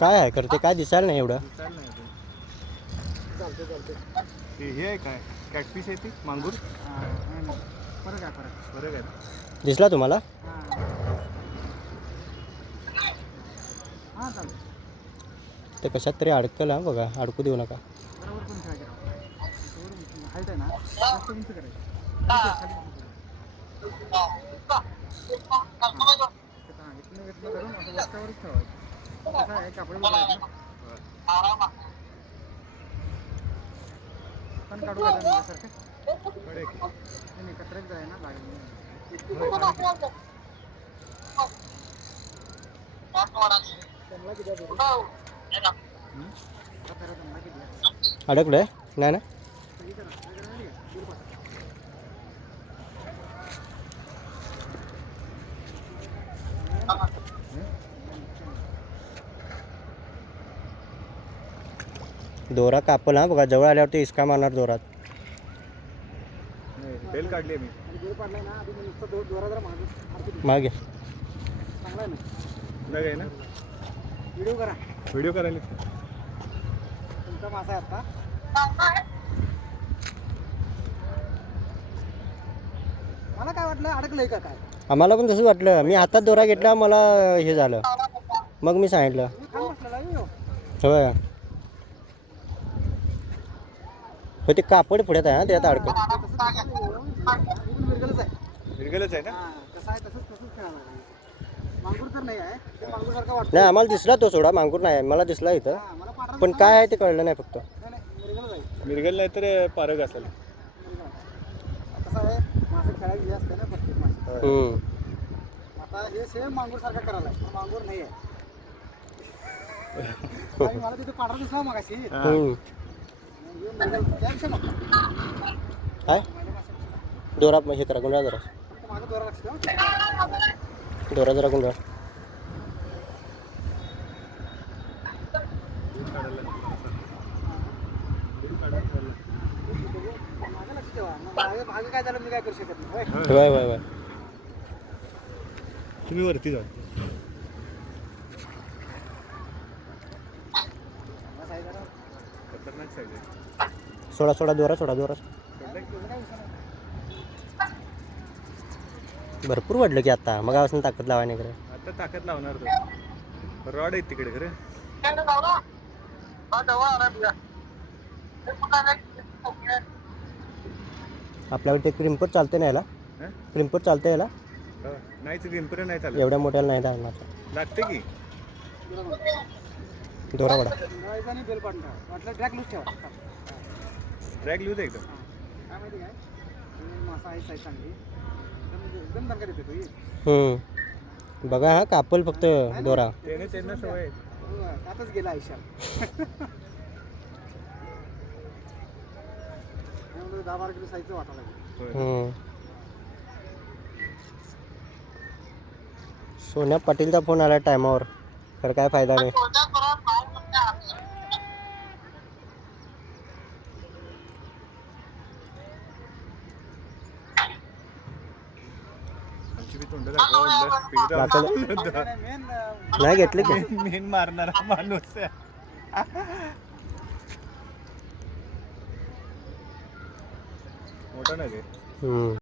काय आहे करते काय दिसायला नाही एवढं. हे आहे काय कॅटफिश आहे ती मांगूर. फरक आहे. दिसला तुम्हाला? ते कशात तरी अडकलं हा बघा, अडकू देऊ नका. अडकलंय नाही ना? दोरा कापल हा बघा, जवळ आल्यावरती इसका मारणार जोरात. बेल काढली मी. मागे नाही ना व्हिडिओ करायला तुमचा मासा आहे आता. मला काय वाटलं अडकलंय का काय. आम्हाला पण तसंच वाटलं. मी हातात दोरा घेतला, मला हे झालं, मग मी सांगितलं. होय हो, ते कापड पुढ्यात आहे हा, त्यात अडकत. निर्गलच आहे ना. कसं आहे तसंच खेळायला मांगूर तर नाही आहे, ते मांगूर सारखं वाटतं. नाही आम्हाला दिसला तो सोडा, मांगूर नाही मला दिसला इथं, पण काय आहे ते कळलं नाही फक्त. मिरगल नाही तर पारग असेल. कसं आहे मासे खेळायला जे असते ना प्रत्येक मासे. आता हे सेम मांगूर सारखं करायला मांगूर नाही आहे. मला तिथे पांढरा दिसला मगाशी. काय दोरा हे करा, गुंडा जरा, माझा दोरा लक्ष दोरा जरा गुंडा. माझं लक्ष ठेवा. मागे काय झालं मी काय करू शकत नाही. वय वय वय तुम्ही वरती जा. खतरनाक साईज आहे. सोडा सोडा दोरा, सोडा दोरा. भरपूर वाढलं की आता, मग आवाज ताकद लावाय नाही खरं. आता ताकद लावणार तो. रॉड आहे तिकडे खरं. आपल्याकडे ते क्रिम्पर चालते ना याला, क्रिम्पर चालते याला. नाही क्रिम्पर नाही चालत. एवढ्या मोठ्याला नाही चालणार. लागते की दोरा वडा. बेल पाडणार वाटलं ड्रॅग लूज ठेवा. ड्रॅग लिहू दे एकदम. काय माहिती काय मासा आहे साईज चांगली एकदम दंगा देते तो. बघा हा, कापल फक्त दोरा. त्यांना सवय आताच गेला आयुष्यात. 10-12 किलो साईजचं वाटायला लागेल. सोन्या पाटीलचा फोन आला टायमावर, तर काय फायदा नाही. नाही घेतले की मेन मारणारा माणूस मोठा नाही.